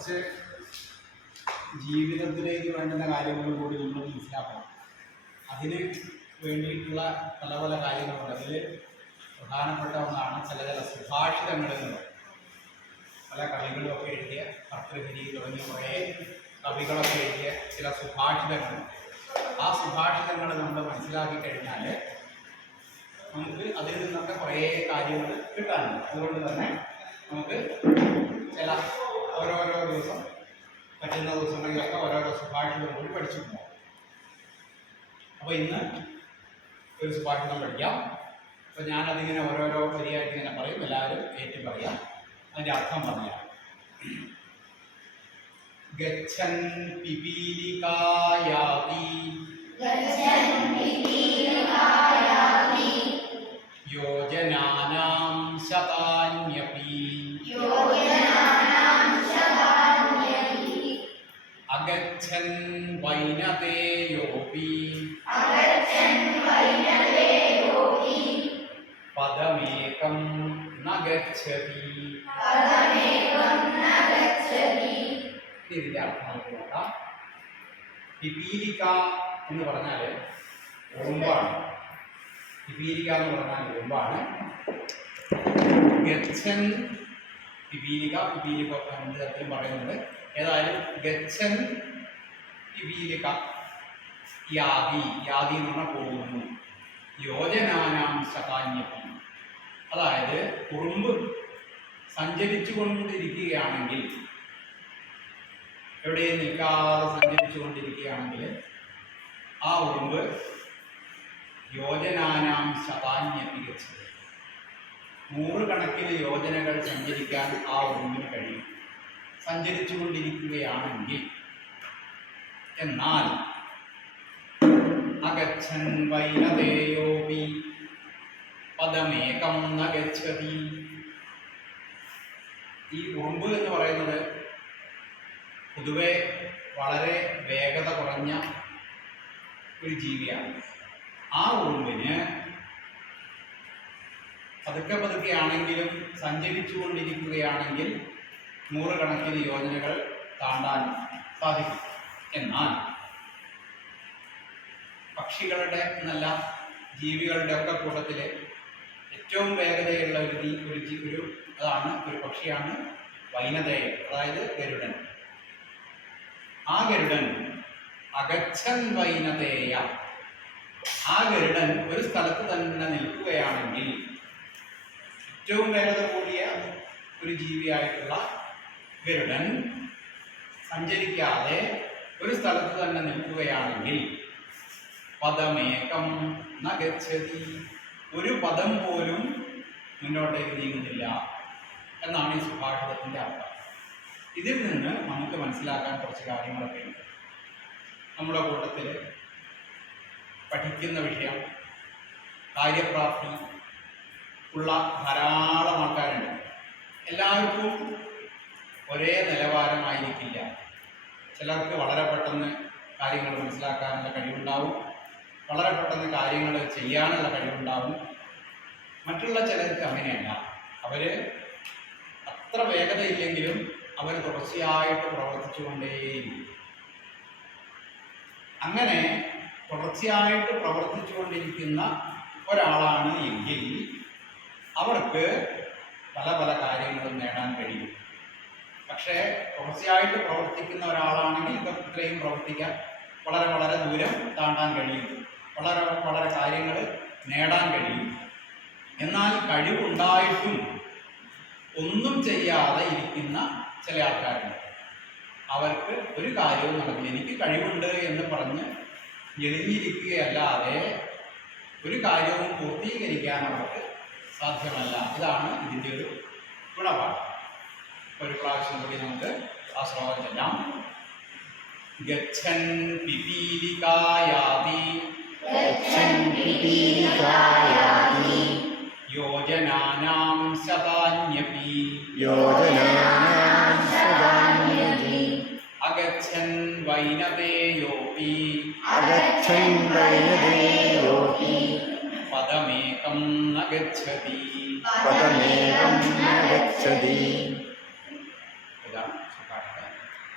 കുറച്ച് ജീവിതത്തിലേക്ക് വേണ്ടുന്ന കാര്യങ്ങൾ കൂടി നമ്മൾ മനസ്സിലാക്കണം. അതിന് വേണ്ടിയിട്ടുള്ള പല പല കാര്യങ്ങളുണ്ട്. അതിൽ പ്രധാനപ്പെട്ട ഒന്നാണ് ചില സുഭാഷിതങ്ങൾ എന്നുള്ളത്. പല കവികളുമൊക്കെ എഴുതിയ ഭർതൃഹരി തുടങ്ങിയ കുറേ കവികളൊക്കെ എഴുതിയ ചില സുഭാഷിതങ്ങളുണ്ട്. ആ സുഭാഷിതങ്ങൾ നമ്മൾ മനസ്സിലാക്കി കഴിഞ്ഞാൽ നമുക്ക് അതിൽ നിന്നൊക്കെ കുറേ കാര്യങ്ങൾ കിട്ടാനുണ്ട്. അതുകൊണ്ട് തന്നെ നമുക്ക് ചില ഓരോരോ ദിവസം പറ്റുന്ന ദിവസങ്ങളിലൊക്കെ ഓരോരോ സുഭാഷിതം കൂടി പഠിച്ചു പോകാം. അപ്പോൾ ഇന്ന് ഒരു സുഭാഷിതം പഠിക്കാം. അപ്പോൾ ഞാനതിങ്ങനെ ഓരോരോ വരിയായിട്ട് ഇങ്ങനെ പറയും, എല്ലാവരും ഏറ്റു പറയാം. അതിൻ്റെ അർത്ഥം പറയാം. ഗച്ഛൻ പിപീലികായാതി യോജനാനാം ശതാന്യപി അഗച്ഛൻ വൈനതേയോപി പദമേകം ന ഗച്ഛതി. ഇതിൻ്റെ അർത്ഥം നമുക്ക് നോക്കാം. പിപീലിക എന്ന് പറഞ്ഞാൽ ഉറുമ്പാണ്. പിപീലിക എന്ന് പറഞ്ഞാൽ ഉറുമ്പാണ്. ഗച്ഛൻ പിപീലിക രണ്ട് തരത്തിലും പറയുന്നുണ്ട്. ഏതായാലും ഗച്ഛൻ പിപീലിക യാതി എന്ന് പറഞ്ഞാൽ പോകുന്നു. യോജനാനാം ശതാന്യപി, അതായത് ഉറുമ്പ് സഞ്ചരിച്ചു കൊണ്ടിരിക്കുകയാണെങ്കിൽ, എവിടെയും നിൽക്കാതെ സഞ്ചരിച്ചു കൊണ്ടിരിക്കുകയാണെങ്കിൽ ആ ഉറുമ്പ് യോജനാനാം ശതാന്യപി ഗച്ഛതി, 100 കണക്കിന് യോജനകൾ സഞ്ചരിക്കാൻ ആ ഉറുമ്പിന് കഴിയും സഞ്ചരിച്ചു കൊണ്ടിരിക്കുകയാണെങ്കിൽ. എന്നാൽ അഗച്ഛൻ വൈനതേയോപി പദമേകം ന ഗച്ഛതി. ഈ ഉറുമ്പ് എന്ന് പറയുന്നത് പൊതുവെ വളരെ വേഗത കുറഞ്ഞ ഒരു ജീവിയാണ്. ആ ഉറുമ്പിന് പതുക്കെ ആണെങ്കിലും സഞ്ചരിച്ചു കൊണ്ടിരിക്കുകയാണെങ്കിൽ 100 കണക്കിന് യോജനകൾ താണ്ടാൻ സാധിക്കും. എന്നാൽ പക്ഷികളുടെ നല്ല ജീവികളുടെ ഒക്കെ കൂട്ടത്തിൽ ഏറ്റവും വേഗതയുള്ള ഒരു പക്ഷിയാണ് വൈനതേയം, അതായത് ഗരുഡൻ. ആ ഗരുഡൻ അഗച്ഛൻ വൈനതേയ, ആ ഗരുഡൻ ഒരു സ്ഥലത്ത് തന്നെ നിൽക്കുകയാണെങ്കിൽ, ഏറ്റവും വേഗത കൂടിയ ഒരു ജീവിയായിട്ടുള്ള ഗരുഡൻ സഞ്ചരിക്കാതെ ഒരു സ്ഥലത്ത് തന്നെ നിൽക്കുകയാണെങ്കിൽ പദമേകം ന ഗച്ഛതി, ഒരു പദം പോലും മുന്നോട്ടേക്ക് നീങ്ങുന്നില്ല എന്നാണ് ഈ സുഭാഷിതത്തിൻ്റെ അർത്ഥം. ഇതിൽ നിന്ന് നമുക്ക് മനസ്സിലാക്കാൻ കുറച്ച് കാര്യങ്ങളൊക്കെ ഉണ്ട്. നമ്മുടെ കൂട്ടത്തിൽ പഠിക്കുന്ന വിഷയം കാര്യപ്രാപ്തി ഉള്ള ധാരാളം ആൾക്കാരുണ്ട്. എല്ലാവർക്കും ഒരേ നിലവാരമായിരിക്കില്ല. ചിലർക്ക് വളരെ പെട്ടെന്ന് കാര്യങ്ങൾ മനസ്സിലാക്കാനുള്ള കഴിവുണ്ടാവും, വളരെ പെട്ടെന്ന് കാര്യങ്ങൾ ചെയ്യാനുള്ള കഴിവുണ്ടാവും. മറ്റുള്ള ചിലർക്ക് അങ്ങനെയല്ല. അവർ അത്ര വേഗതയില്ലെങ്കിലും അവർ തുടർച്ചയായിട്ട് പ്രവർത്തിച്ചു കൊണ്ടേയിരിക്കും. അങ്ങനെ തുടർച്ചയായിട്ട് പ്രവർത്തിച്ചു കൊണ്ടിരിക്കുന്ന ഒരാളാണ് എങ്കിൽ അവർക്ക് പല പല കാര്യങ്ങളും നേടാൻ കഴിയും. പക്ഷേ തുടർച്ചയായിട്ട് പ്രവർത്തിക്കുന്ന ഒരാളാണെങ്കിൽ ഇത്രയും പ്രവർത്തിക്കാൻ വളരെ ദൂരം താണ്ടാൻ കഴിയും, വളരെ കാര്യങ്ങൾ നേടാൻ കഴിയും. എന്നാൽ കഴിവുണ്ടായിട്ടും ഒന്നും ചെയ്യാതെ ഇരിക്കുന്ന ചില ആൾക്കാരുണ്ട്. അവർക്ക് ഒരു കാര്യവും നടക്കില്ല. എനിക്ക് കഴിവുണ്ട് എന്ന് പറഞ്ഞ് എളിഞ്ഞിരിക്കുകയല്ലാതെ ഒരു കാര്യവും പൂർത്തീകരിക്കാൻ അവർക്ക് സാധ്യമല്ല. ഇതാണ് ഇതിൻ്റെ ഒരു ഗുണപാഠം. ഒരു പ്രാവശ്യം കൂടി നമുക്ക് ആ ശ്ലോകം ചെല്ലാം. ഗച്ഛൻ പിപീലികായാതി യോജനാനാം ശതാന്യപി അഗച്ഛൻ വൈനതേയോപി പദമേകം ന ഗച്ഛതി. ഇതാണ് കാട്ടട്ടെ.